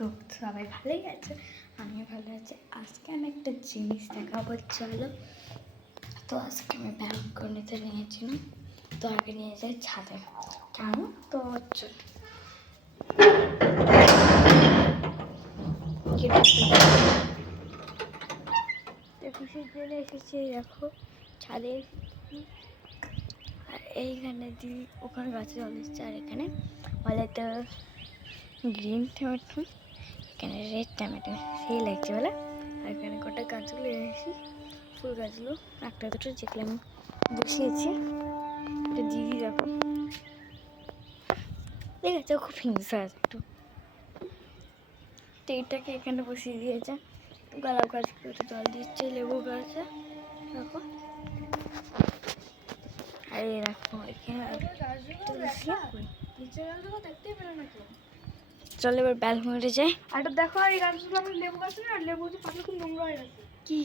তো সবাই ভালোই আছে, আমিও ভালো আছি। আজকে আমি একটা জিনিস দেখাবো, চলো। তো আজকে আমি ব্যালকনিতে নিয়েছিলাম, তো আগে নিয়ে যাই ছাদে। কেমন তো খুশির জন্য এসেছি, দেখো ছাদে। আর এইখানে দিই ওখানে গাছে জল দিচ্ছে, আর এখানে বলে তো গ্রিন টমেটো, এখানে রেড টমেটো, সেই লাগছে বলে। আর এখানে কটা গাছগুলো এনেছি, ফুল গাছগুলো একটা দুটো যেগুলো আমি বসিয়েছি। এটা দিদি দেখো, ঠিক আছে, খুব হিংসা আছে একটু। তো এইটাকে এখানে বসিয়ে দিয়েছে। গোলাপ গাছগুলোতে জল দিচ্ছে, লেবু গাছে দেখো। আর এই দেখো এখানে চলো এবার ব্যালকনিতে যাই। আর দেখো, আর এই গাছগুলো আমার লেবু গাছ না, আর লেবু পাতা খুব নোংরা হয়ে গেছে। কি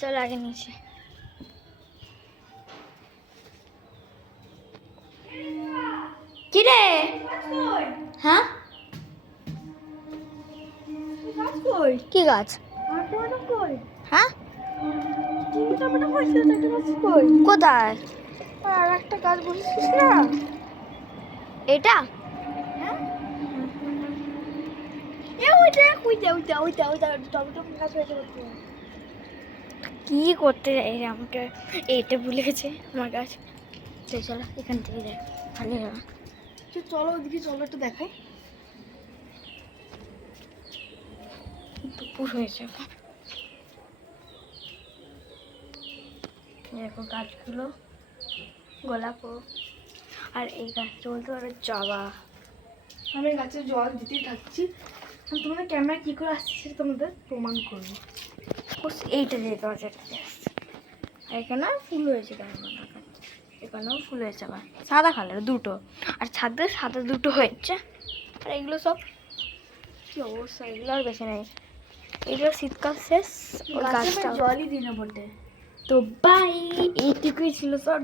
চলো আগে নিচে। কি রে? হ্যাঁ, কি গাছ? হ্যাঁ, কোথায়? আর একটা গাছ বসেছিস না, এটা কি করতে যাই আমাকে, এটা ভুলে গেছে আমার গাছ। চলো এখান থেকে যাই, ভালো হবে। চলো ওদিকে, চলো একটু দেখাই। দুপুর হয়েছে এখন। দেখো গাছগুলো, গোলাপ, আর এই গাছটা বলতে পারো জবা। আমি গাছে জল দিতেই থাকছি, তোমাদের ক্যামেরা কি করে আসছে সেটা তোমাদের প্রমাণ করবো। এইটা দিয়ে দরজাটা দিয়ে আসছে। আর এখানে ফুল হয়েছে, এখানেও ফুল হয়েছে, আবার সাদা কালার দুটো, আর ছাদে সাদা দুটো হয়েছে। আর এগুলো সব কি অবস্থা, এগুলো আর বেশি নেই। এগুলো শীতকাল শেষ, ওই গাছটা জলই দিই না বটে। তো বাই, এইটুকুই ছিল সব।